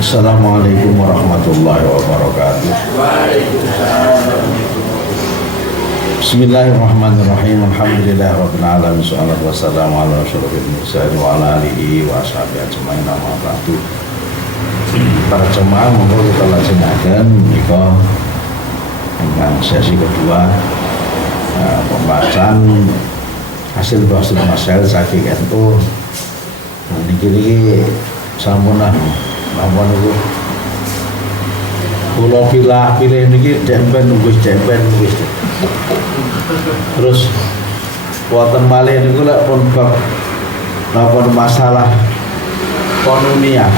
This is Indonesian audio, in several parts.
Assalamualaikum warahmatullahi wabarakatuh. Bismillahirrahmanirrahim. Alhamdulillah rabbil alamin. Wassalatu wassalamu ala asyrofil mursalin wa ala alihi wa ashabihi ajmain. Amma ba'du. Para jemaah monggo kita laksanakan menika dengan sesi kedua pembacaan hasil masail saking NU. Niki sampun apa niku kula pilih niki dempen wis. Terus wonten malih niku lek pun bab napa masalah konunia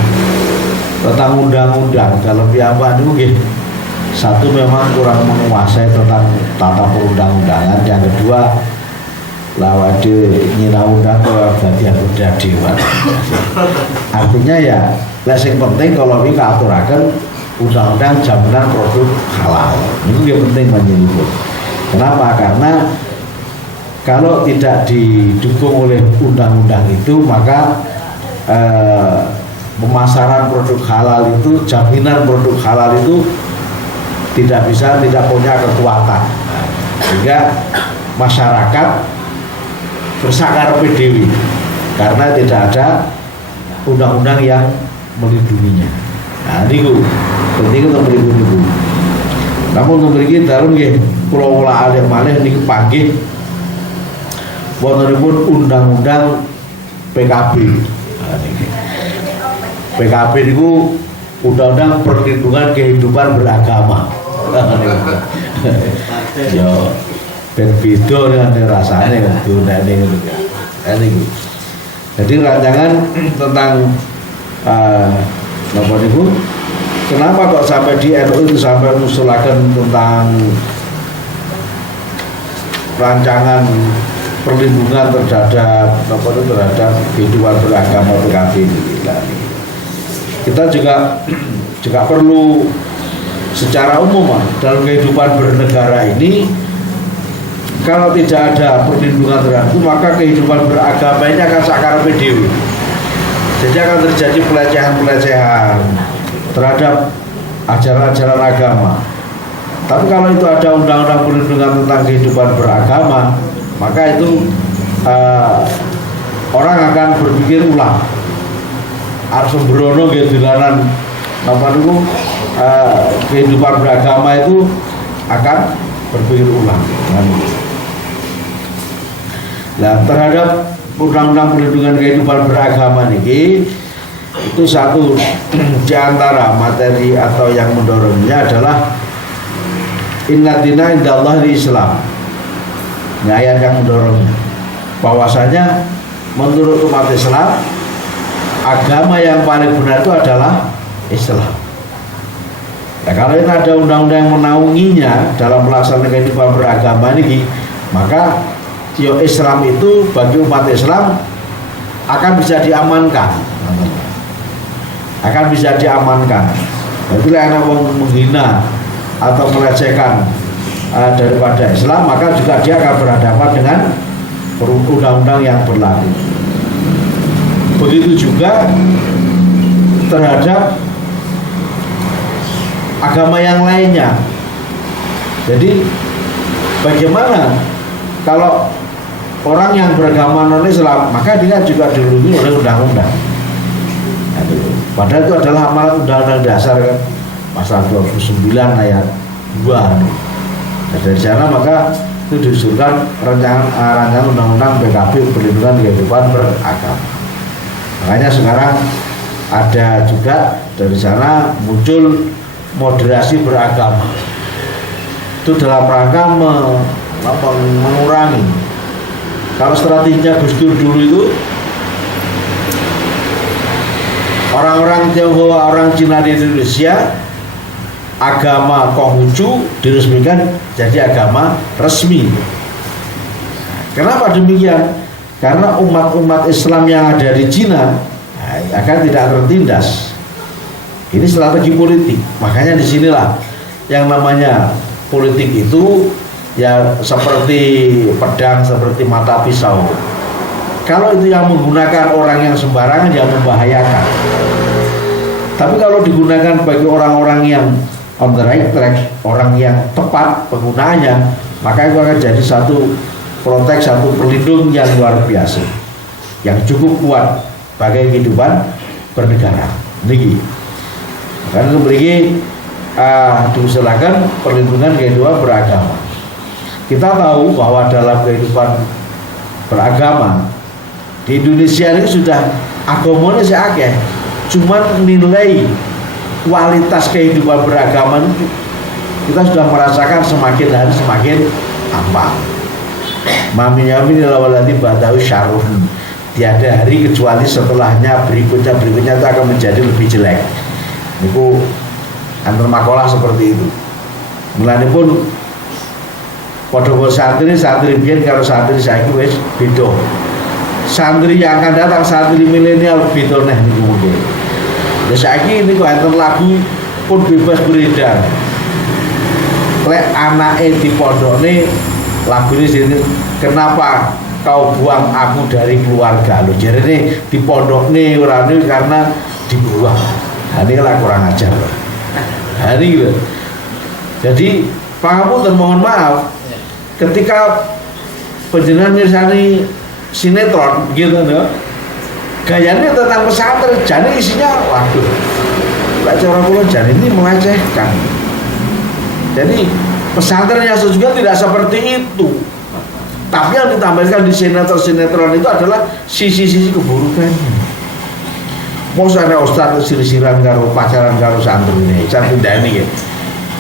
tentang undang-undang dalam piyambak niku nggih. Satu memang kurang menguasai tentang tata perundang-undangan, yang kedua lawade nyina undang kok dadi anggota dewan. Artinya ya lek sing penting kalau iki katuraken undang-undang jaminan produk halal. Itu yang penting panjenengan. Kenapa? Karena kalau tidak didukung oleh undang-undang itu maka pemasaran produk halal itu, jaminan produk halal itu tidak punya kekuatan. Sehingga masyarakat bersakar PDW karena tidak ada undang-undang yang melindunginya. Nah, niku penting untuk melindungi. Namun memiliki dalam nggih kula ula alih malih niki panggih wontenipun undang-undang PKB. Nah, niki. PKB niku undang-undang perlindungan kehidupan beragama. Yo ben beda dengan rasane dunane ngono. Niku. Jadi rancangan tentang napa niku? Kenapa kok sampai di NU itu sampai mengusulkan tentang rancangan perlindungan terhadap kehidupan beragama PKB ini? Kita juga perlu secara umum dalam kehidupan bernegara ini, kalau tidak ada perlindungan terhadap itu maka kehidupan beragama ini akan sakar PDW. Jadi akan terjadi pelecehan-pelecehan terhadap ajaran-ajaran agama. Tapi kalau itu ada undang-undang perlindungan tentang kehidupan beragama, maka itu orang akan berpikir ulang. Arep sembrono nggih dolanan napa niku kehidupan beragama itu akan berpikir ulang. Nah, terhadap undang-undang perlindungan kehidupan beragama niki itu satu di antara materi atau yang mendorongnya adalah inna dina indallah Islam. Ini ayat yang mendorongnya bahwasanya menurut umat Islam agama yang paling benar itu adalah Islam. Nah, kalau ini ada undang-undang yang menaunginya dalam melaksanakan kehidupan beragama ini, maka Islam itu bagi umat Islam akan bisa diamankan. Jadi anak menghina atau melecehkan daripada Islam, maka juga dia akan berhadapan dengan undang-undang yang berlaku. Begitu juga terhadap agama yang lainnya. Jadi bagaimana kalau orang yang beragama non-Islam, maka dia juga dilindungi oleh undang-undang. Padahal itu adalah amalan undang-undang dasar kan, pasal 29 ayat 2. Nah, dari sana maka itu diusulkan rancangan undang-undang PKB perlindungan kehidupan beragama. Makanya sekarang ada juga dari sana muncul moderasi beragama. Itu dalam rangka mengurangi. Kalau strateginya Gus Dur dulu itu orang-orang Tionghoa, orang Cina di Indonesia, agama Konghucu diresmikan jadi agama resmi. Kenapa demikian? Karena umat-umat Islam yang ada di Cina akan tidak tertindas. Ini strategi politik. Makanya disinilah yang namanya politik itu ya seperti pedang, seperti mata pisau. Kalau itu yang menggunakan orang yang sembarangan, yang membahayakan. Tapi kalau digunakan bagi orang-orang yang on the right track, orang yang tepat penggunaannya, maka itu akan jadi satu protek, satu pelindung yang luar biasa, yang cukup kuat bagi kehidupan bernegara. Niki, karena memiliki diusulkan perlindungan kehidupan beragama. Kita tahu bahwa dalam kehidupan beragama di Indonesia ini sudah agamanya akeh, cuman nilai kualitas kehidupan beragama itu kita sudah merasakan semakin hari semakin tambah. Mami lawalati batawi syarun, tiada hari kecuali setelahnya berikutnya itu akan menjadi lebih jelek. Itu antar makalah seperti itu. Mulane pun padha santri biyen karo santri saiki wis beda. Santri yang akan datang, santri milenial beda neh niku mungkin. Ya saiki niku enten lagu pun bebas beredar. Lek anake di pondokne lagune sini, kenapa kau buang aku dari keluarga lu? Jarene di pondokne ora karena dibuang. Nah, ini lah kurang ajar. Nah, ini gitu. Jadi pangapunten mohon maaf ketika panjenengan mirsani sinetron gitu no, gayanya tentang pesantren, jane isinya waduh. Lek cara kula jane ini melecehkan. Jadi pesantrennya juga tidak seperti itu. Tapi yang ditampilkan di sinetron itu adalah sisi-sisi keburukannya. Masa ada ustaz sirisiran karo pacaran karo santri ini, santri dani ya.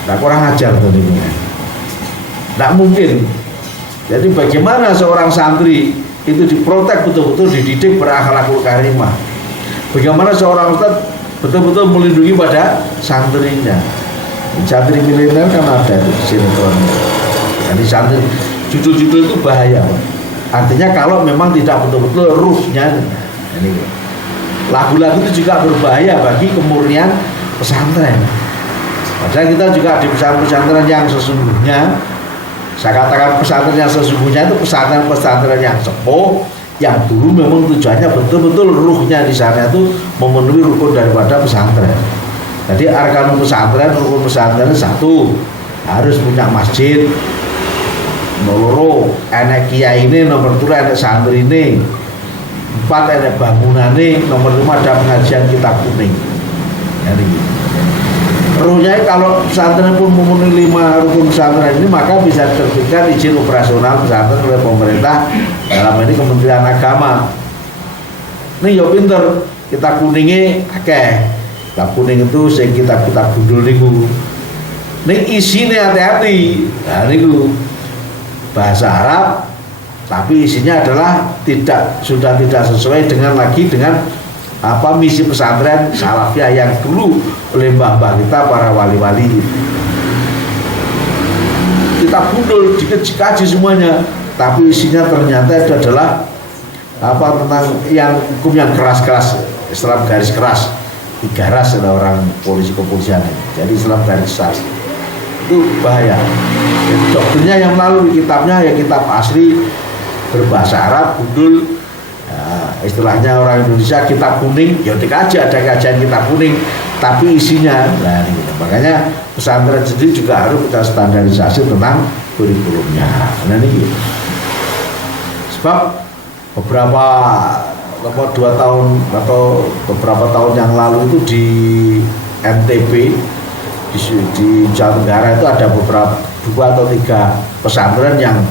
Nah kurang ajar tuh ini. Tidak mungkin. Jadi bagaimana seorang santri itu diprotek betul-betul, dididik berakhlakul karimah. Bagaimana seorang ustaz betul-betul melindungi pada santrinya. Santri milenial kan ada di sinetron. Jadi santri judul-judul itu bahaya. Artinya kalau memang tidak betul-betul ruhnya ini. Lagu-lagu itu juga berbahaya bagi kemurnian pesantren. Padahal kita juga di pesantren yang sesungguhnya, saya katakan pesantren yang sesungguhnya itu pesantren yang sepuh, yang dulu memang tujuannya betul-betul ruhnya di sana itu memenuhi rukun daripada pesantren. Jadi arkanun pesantren, rukun pesantren satu, harus punya masjid, nomor enek kiai ini, nomor 2 enek santri ini, 4 enek bangunan ini, nomor 5 ada pengajian kitab kuning. Jadi ruhnya kalau pesantren pun memenuhi 5 rukun pesantren ini, maka bisa diterbitkan izin operasional pesantren oleh pemerintah, dalam ini Kementerian Agama. Ini ya pinter, kitab kuningnya akeh. Kitab kuning itu sing kitab-kitab gundul niku. Ning isine hati-hati. Nah niku bahasa Arab tapi isinya adalah sudah tidak sesuai dengan apa misi pesantren salafiyah yang dulu oleh mbah-mbah kita para wali-wali. Kitab gundul dikaji semuanya, tapi isinya ternyata itu adalah apa tentang yang hukum yang keras-keras, Islam garis keras. Garas ada orang polisi kepolisian, jadi Islam garis keras itu bahaya. Jadi dokternya yang melalui kitabnya ya kitab asli berbahasa Arab gundul, ya, istilahnya orang Indonesia kitab kuning, ya dikaji ada kajian kitab kuning, tapi isinya, nah ini, makanya pesantren sendiri juga harus kita standarisasi tentang kurikulumnya. Nah ini sebab beberapa 2 tahun atau beberapa tahun yang lalu itu di NTB di Jawa Tenggara itu ada beberapa 2 atau 3 pesantren yang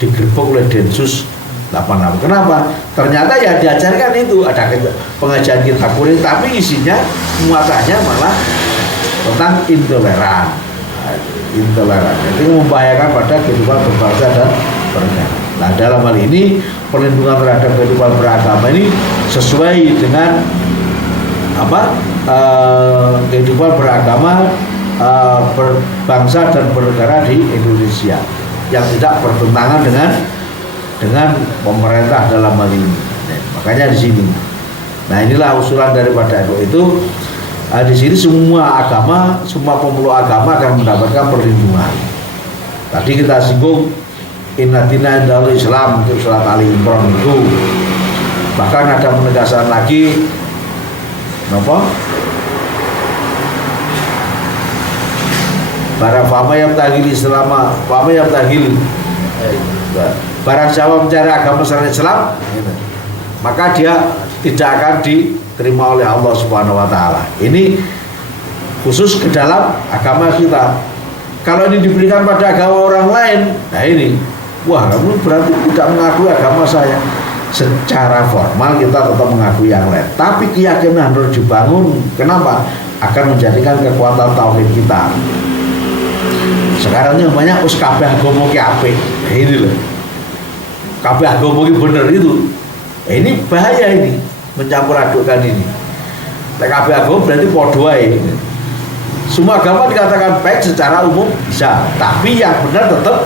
digerebek oleh Densus 88. Kenapa? Ternyata ya diajarkan itu ada pengajian kitab kuning, tapi isinya muatannya malah tentang intoleran. Intoleran itu membahayakan pada kehidupan berbangsa dan bernegara. Nah dalam hal ini perlindungan terhadap kehidupan beragama ini sesuai dengan apa kehidupan beragama berbangsa dan bernegara di Indonesia yang tidak bertentangan dengan pemerintah dalam hal ini. Makanya di sini. Nah inilah usulan daripada itu. Di sini semua agama, semua pemeluk agama akan mendapatkan perlindungan. Tadi kita singgung Inna dina indal Islam untuk surat Ali Imran itu. Bahkan ada penegasan lagi apa? barang fama yang tahil selama fama yang tahil barang siapa mencari agama selain Islam, maka dia tidak akan diterima oleh Allah Subhanahu wa taala. Ini khusus ke dalam agama kita. Kalau ini diberikan pada agama orang lain, nah ini, wah kamu berarti tidak mengakui agama saya. Secara formal kita tetap mengakui yang lain, tapi keyakinan harus dibangun. Kenapa? Akan menjadikan kekuatan tauhid kita. Sekarang yang banyak us kabeh agama ki apik. Nah, ini loh. Kabeh agama ki bener itu. Ini bahaya ini, mencampur adukkan ini. Kabeh agama berarti padha wae. Semua agama dikatakan baik secara umum bisa, tapi yang benar tetap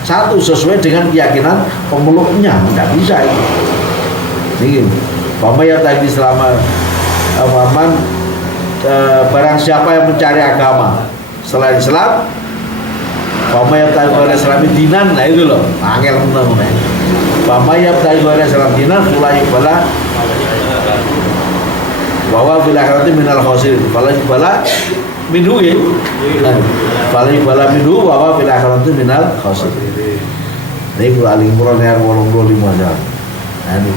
satu sesuai dengan keyakinan pemeluknya. Tidak bisa itu. Ini Bapak yang tadi selama aman barang siapa yang mencari agama selain Islam, Bapak yang tadi oleh Islam dinan, nah itu loh, angel menang. Bapak yang tadi oleh Islam dinan, mulai bala bahwa bila akhirat minal khosirin, bala minhu ya, bala minhu bahwa bila akhirat minal khosirin. Ini paling murah yang 85 jam. Nah ini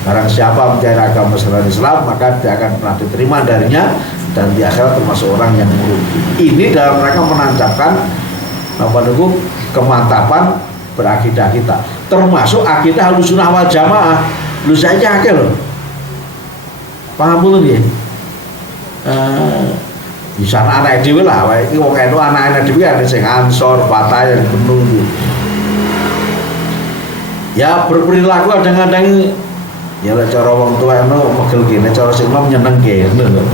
barang siapa mencari agama selain Islam, maka dia akan pernah diterima darinya, dan di akhirat termasuk orang yang merugi. Ini dalam rangka menancapkan kemantapan berakidah kita, termasuk akidah Ahlussunnah wal Jamaah. Lu saja akeh loh. Paham belum ya? Di sana anak dhewe lah, iki wong eno anak-anak dhewe ada sing ansor, patah yang penuh. Ya berperilaku kadang-kadang ya lah cara wong tua eno megel kene, cara sing nom nyeneng kene lho.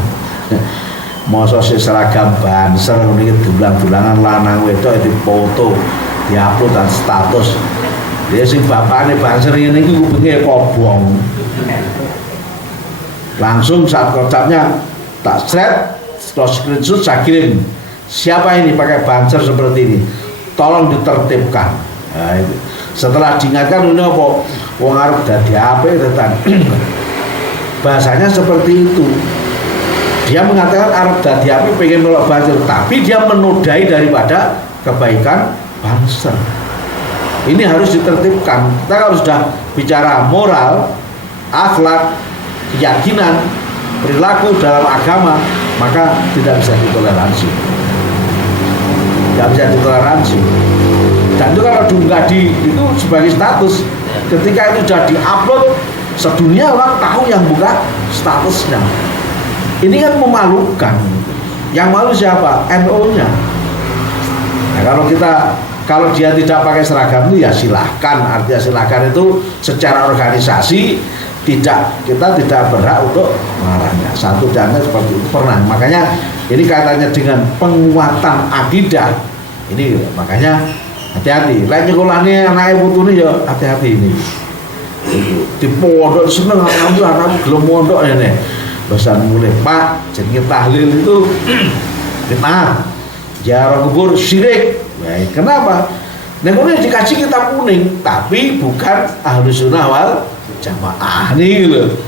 Mosok sing seragam banser niki dulang-dulangan lanang wedok dipoto, diupload dan status. Dia sing bapakne banser ngene iki kupinge kobong. Langsung saat kocapnya tak thread, setelah screenshot saya kirim, siapa ini pakai banser seperti ini, tolong ditertibkan. Nah, itu. Setelah diingatkan ini apa? Wong arep dadi apik tetan. Bahasanya seperti itu. Dia mengatakan arep dadi apik pengen melok banser, tapi dia menodai daripada kebaikan banser. Ini harus ditertibkan. Kita kalau sudah bicara moral, akhlak, keyakinan, perilaku dalam agama, maka tidak bisa ditoleransi. Tidak bisa ditoleransi. Dan itu kalau diunggah itu sebagai status, ketika itu sudah diupload, sedunia orang tahu yang buka statusnya. Ini kan memalukan. Yang malu siapa? NU-nya. Nah, kalau dia tidak pakai seragam itu ya silahkan. Artinya silahkan itu secara organisasi kita tidak berhak untuk melarangnya. Satu dana seperti itu pernah. Makanya ini katanya dengan penguatan akidah. Ini makanya hati-hati. Lain nyekolahnya anaknya putune ya hati-hati ini. Di pondok seneng anak gelem mondok ini. Bahasan mulai Pak, jenenge tahlil itu fitnah. Ziarah kubur syirik. Baik, kenapa? Nah, kemudian dikasih kitab kuning, tapi bukan Ahlussunnah wal Jamaah nih loh.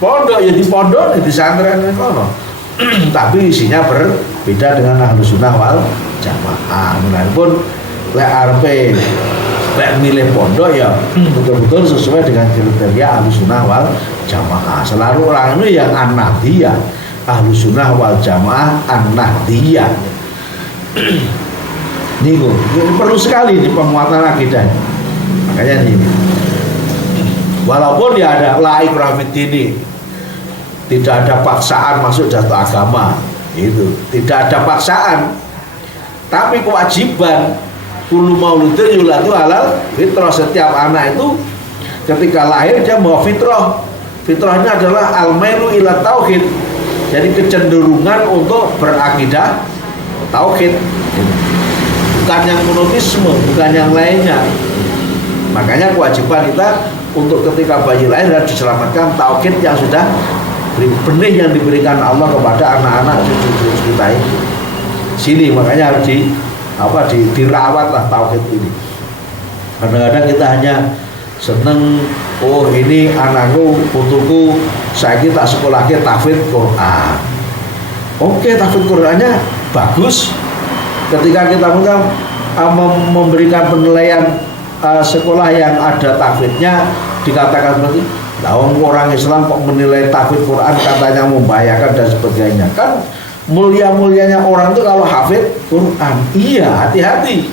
Pondok ya di pondok, di pesantren kono. Tapi isinya berbeda dengan Ahlussunnah wal Jamaah. Meskipun lek arepe lek milih pondok ya betul-betul sesuai dengan kriteria Ahlussunnah wal Jamaah. Selalu orang itu yang an-nahdiyah, Ahlussunnah wal Jamaah an-nahdiyah. Ini perlu sekali ini penguatan akidah. Makanya ini. Walaupun ya ada la ikraha fiddin, tidak ada paksaan masuk jatuh agama, itu tidak ada paksaan, tapi kewajiban kullu mauludin yuladu halal fitrah. Setiap anak itu ketika lahir dia mau fitrah. Fitrahnya adalah al-mailu ila tauhid, jadi kecenderungan untuk berakidah tauhid, bukan yang monoteisme, bukan yang lainnya. Makanya kewajiban kita untuk ketika bayi lahir dan diselamatkan tauhid yang sudah benih yang diberikan Allah kepada anak-anak cucu-cucu kita ini. Sini makanya harus dirawatlah tauhid ini. Kadang-kadang kita hanya seneng, oh ini anakku, putuku, saya tak sekolahnya tahfidz Quran. Oke, tahfidz Qurannya bagus, ketika kita memberikan penilaian sekolah yang ada tahfidznya, dikatakan seperti orang Islam kok menilai tahfidz Quran katanya membahayakan dan sebagainya. Kan mulia-mulianya orang itu kalau hafidz Quran. Iya, hati-hati.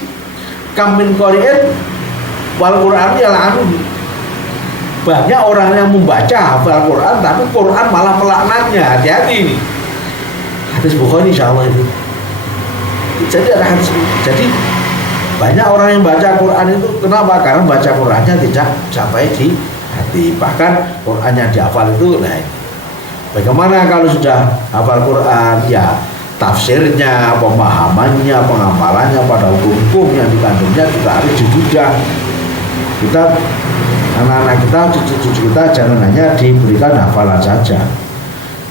Kam min qari'in wal Quran ya la'anun. Banyak orang yang membaca hafal Quran tapi Quran malah melaknatnya. Hati-hati ini. Hadis Bukhari insyaallah itu. Jadi ada hadis. Jadi banyak orang yang baca Quran itu kenapa? Karena baca Qurannya tidak sampai di hati. Bahkan Qurannya dihafal itu, nah bagaimana kalau sudah hafal Quran, ya tafsirnya, pemahamannya, penghafalannya pada hukum-hukum yang dikandungnya juga harus diduga. Kita, anak-anak kita, cucu-cucu kita jangan hanya diberikan hafalan saja.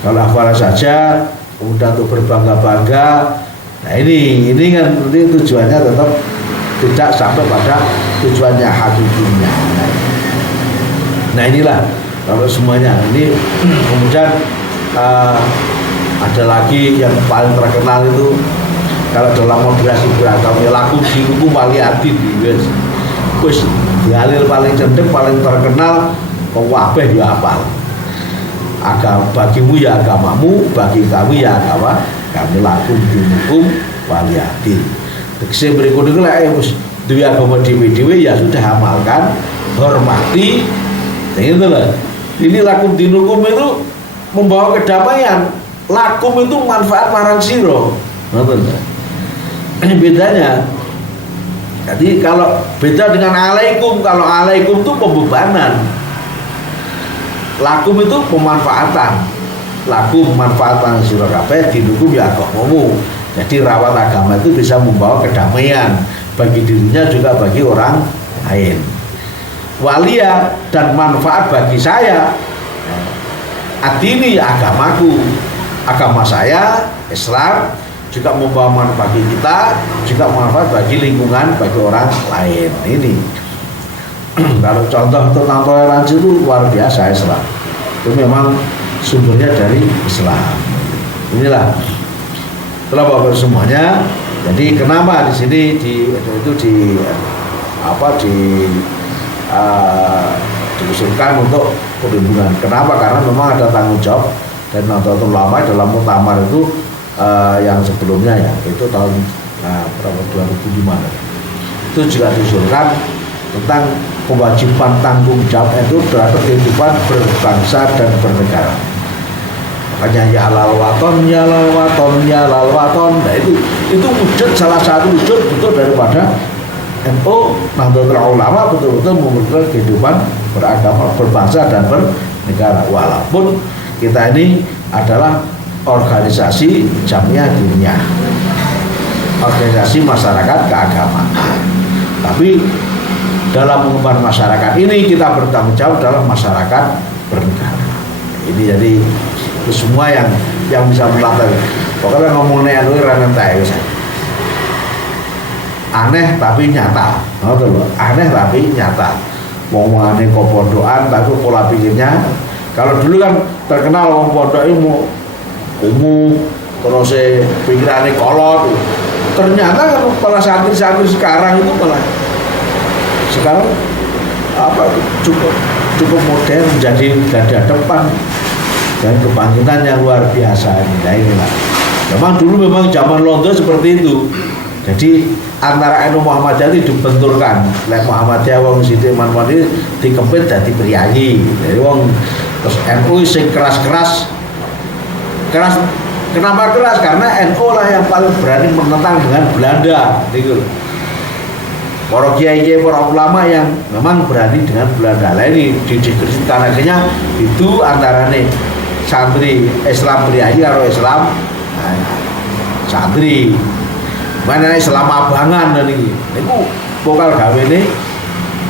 Kalau hafalan saja, kemudian untuk berbangga-bangga, nah ini kan berarti tujuannya tetap tidak sampai pada tujuannya hakikinya. Nah inilah kalau semuanya ini kemudian ada lagi yang paling terkenal itu kalau dalam moderasi beragama laku dinukum waliatin guys. Wis dalil paling cendek paling terkenal kabeh ya hafal. Agama bagimu ya agamamu, bagi kami ya agama kami laku dinukum waliatin. Tegese berikut itu lah wis duwe agama dhewe-dhewe ya sudah amalkan, hormati. Gitu lah. Ini lakum dinukum itu membawa kedamaian. Lakum itu manfaat marang siro. Ini bedanya. Jadi kalau beda dengan alaikum, kalau alaikum itu pembebanan. Lakum itu pemanfaatan. Lakum manfaatan siro kabeh, dinukum ya agamamu. Jadi rawat agama itu bisa membawa kedamaian bagi dirinya juga bagi orang lain. Walia dan manfaat bagi saya, adini agamaku, agama saya Islam juga membawa manfaat bagi kita, juga manfaat bagi lingkungan, bagi orang lain. Ini kalau contoh tentang toleransi itu luar biasa Islam. Itu memang sumbernya dari Islam. Inilah telah bapak semuanya. Jadi kenapa di sini diusulkan untuk perlindungan. Kenapa? Karena memang ada tanggung jawab dan Nahdlatul Ulama dalam muktamar itu yang sebelumnya ya itu tahun berapa 2005 itu juga diusulkan tentang kewajiban tanggung jawab itu terhadap kehidupan berbangsa dan bernegara. Makanya ya lal waton, ya lal waton, ya lal waton. Nah itu wujud salah satu wujud betul daripada NU Nahdlatul Ulama betul-betul membutuhkan kehidupan beragama, berbangsa dan bernegara. Walaupun kita ini adalah organisasi Jamiah Diniyah, organisasi masyarakat keagamaan. Tapi dalam mengembangkan masyarakat ini kita bertanggung jawab dalam masyarakat bernegara. Ini jadi itu semua yang bisa melatih. Pokoknya ngomongnya NU rantai aneh tapi nyata, aneh tapi nyata. Ngomongane kok pondokan tapi pola pikirnya. Kalau dulu kan terkenal wong pondok ilmu umum, terus pikirannya kolot. Ternyata kan para santri-santri sekarang itu malah sekarang cukup modern, jadi garda depan dan kebangkitan yang luar biasa ini. Nah inilah. Memang dulu memang zaman Londo seperti itu. Jadi antara NU Muhammadiyah itu dibenturkan. Lek Muhammadiyah wong Siti Manwani dikempit dadi priyayi. Jadi wong terus NU sing keras. Kenapa keras? Karena NU lah yang paling berani menentang dengan Belanda, gitu. Para kiai-kiai, para ulama yang memang berani dengan Belanda. Lah ini dideskripsikan akhirnya itu antara nih santri Islam priyayi karo Islam santri. Mana Islam abangan dan ini pokal gawe ini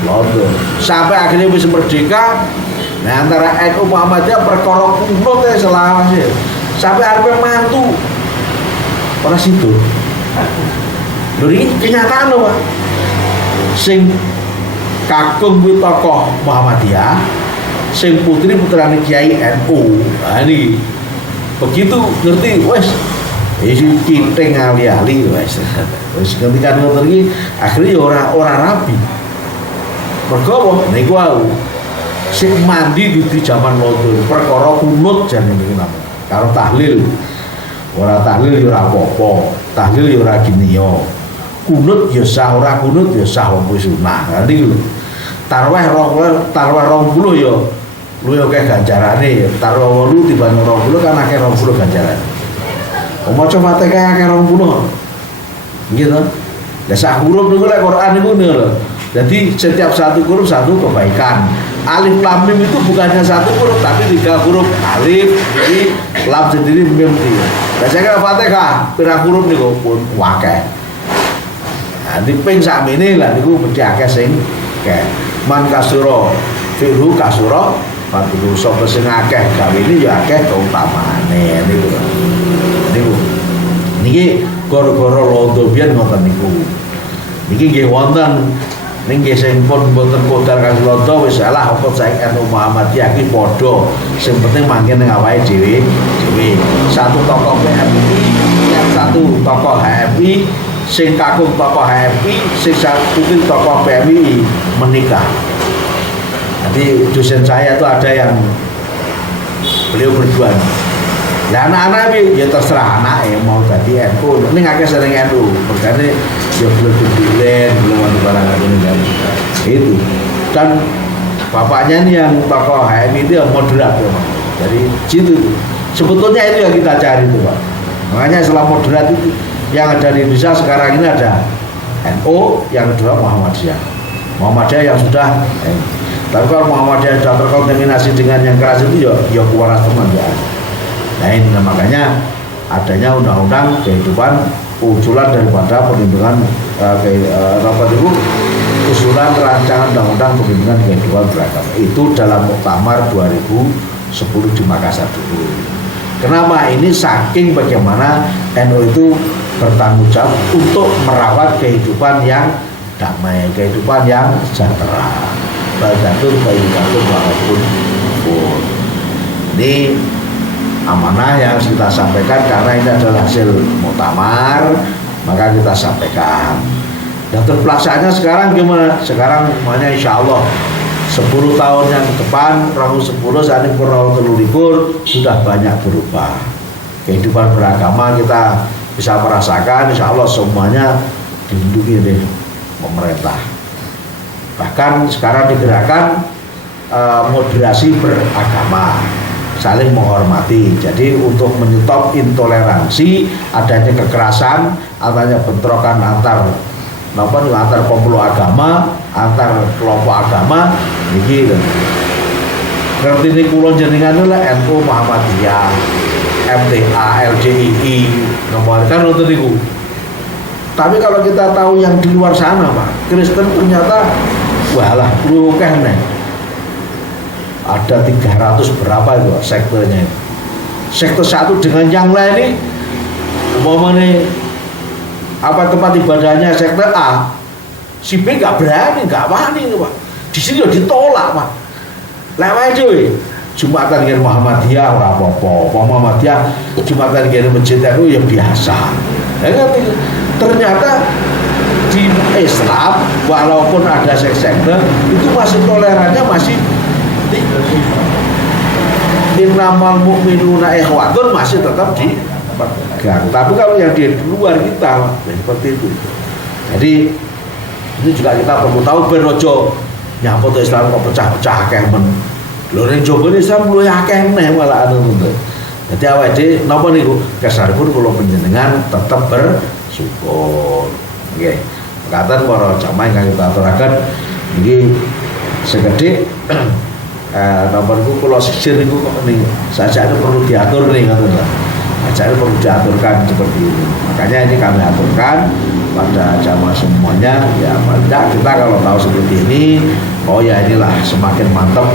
London sampai akhirnya bisa merdeka. Nah antara NU Muhammadiyah perkara kuno teh selawase sampai arep mantu ora situ. Lho iki kenyataan lho Pak. Sing kakung kuwi tokoh Muhammadiyah, sing putri putrane Kiai NU. Nah ini begitu ngerti wes Isi kiting ali-ali wis. Wis ketika ngoten iki akhire ya ora rapi. Mergo apa? Niku wau. Sing mandi di zaman londo perkara kunut jane niku namanya. Karo tahlil. Ora tahlil ya ora apa-apa. Tahlil ya ora giniyo. Kunut ya sah, ora kunut ya sah wong sunah. Niku tarweh 20 ya luwih akeh ganjarane. Tarweh 8 dibanding 20 kan akeh 20 ganjarane. Maca Fatihah akeh 20. Gitu. Lah sak huruf niku lek Quran niku lho. Jadi setiap satu huruf satu kebaikan. Alif lam mim itu bukannya satu huruf tapi 3 huruf. Alif, ini lam sendiri mim dia. Lah saya Fatihah pirang huruf niku pun akeh. Nah, di ping sakmene lah niku mesti akeh sing akeh. Man kasura fi'lu kasura fadlu sapa sing akeh gawene ya akeh keutamane niku. Niki gara-gara londo biyen ngoten niku. Niki nggih wonten ning nggih sing pun mboten kodar kang londo wis salah apa saiki NU Muhammadiyah iki padha. Sing penting mangke ning awake dhewe. Satu tokoh PMI, yang satu tokoh HMI, sing kakung tokoh HMI, sing satu tokoh PMI menikah. Nanti dosen saya itu ada yang beliau berdua. Nah anak-anak ya terserah anak ya mau jadi NU. Ini ngakeh sering NU, makanya ya belum dibilen, belum ada barang ini kan. Itu. Dan bapaknya ini yang tokoh HMI itu yang moderat ya, Pak. Jadi situ tuh. Sebetulnya itu yang kita cari tuh, Pak. Makanya setelah moderat itu yang ada di Indonesia sekarang ini ada NU, yang kedua Muhammadiyah. Muhammadiyah yang sudah tapi kalau Muhammadiyah sudah terkontaminasi dengan yang keras itu ya kuaras teman ya. Nah ini makanya adanya undang-undang kehidupan usulan daripada perlindungan usulan rancangan undang-undang perlindungan kehidupan beragama itu dalam Muktamar 2010 di Makassar dulu. Kenapa? Ini saking bagaimana NU itu bertanggung jawab untuk merawat kehidupan yang damai, kehidupan yang sejahtera. Baikatun walaupun pun. Ini amanah yang harus kita sampaikan karena ini adalah hasil muktamar, maka kita sampaikan. Dan terpelaksanaannya sekarang gimana? Sekarang makanya insya Allah 10 tahun yang depan, tahun 10 saat ini tahun 13 sudah banyak berubah. Kehidupan beragama kita bisa merasakan, insya Allah semuanya dilindungi oleh pemerintah. Bahkan sekarang digerakkan moderasi beragama, saling menghormati. Jadi untuk menyetop intoleransi, adanya kekerasan, adanya bentrokan antar pemeluk agama, antar kelompok agama, begitu. Ngerti ini kulon jenengan lah NU Muhammadiyah, MTA, LJII, nomor kan untuk itu. Tapi kalau kita tahu yang di luar sana, Pak, Kristen ternyata walah, lu kene. Ada 300 berapa itu sektornya. Sektor satu dengan yang lain ini umpamanya apa tempat ibadahnya sektor A, si B nggak berani, nggak wani Pak. Di sini udah ditolak Pak. Lewat aja Jumatan dengan Muhammadiyah ora apa-apa. Muhammadiyah Jumatan dengan masjid itu ya biasa. Ternyata di Islam walaupun ada sektor itu masih tolerannya masih innamal mu'minuna ikhwatun masih tetap dipegang. Tapi kalau yang di luar kita seperti itu. Jadi ini juga kita perlu tahu ben ojo nyapa to Islam kok pecah-pecah akeh men. Lho ning jaba Islam luwih akeh meneh malah anu ngono. Dadi awake dhewe napa niku kesaripun kula panjenengan tetep bersyukur. Nggih. Mekaten para jamaah ingkang kita aturaken niki segede nomor niku kula sisir niku kok ning sajane perlu diatur nih ngoten lho. Sajane perlu diaturkan seperti ini. Makanya ini kami aturkan pada jamaah semuanya ya tidak kita kalau tahu seperti ini oh ya inilah semakin mantap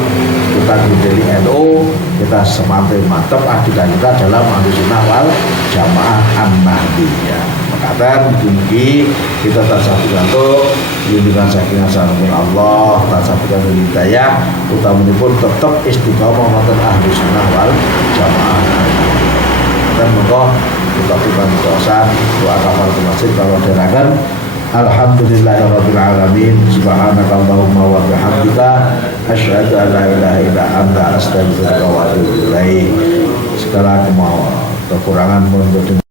kita menjadi NU kita semakin mantap akidah kita dalam Ahlussunnah wal Jamaah An-Nahdliyah. Makatan tinggi kita tersampaikan untuk lindungan sakinah salamul Allah tersampaikan hidayah utamanya pun tetap istiqomah wonten Ahlussunnah wal Jamaah. Hasan monggo kita tiban dosan doa kafar masjid kalau derakan alhamdulillahirabbil alamin subhanakallahumma wa bihamdika asyhadu an la ilaha illa anta astaghfiruka wa atubu ilaik. Segala kemauan kekurangan mohon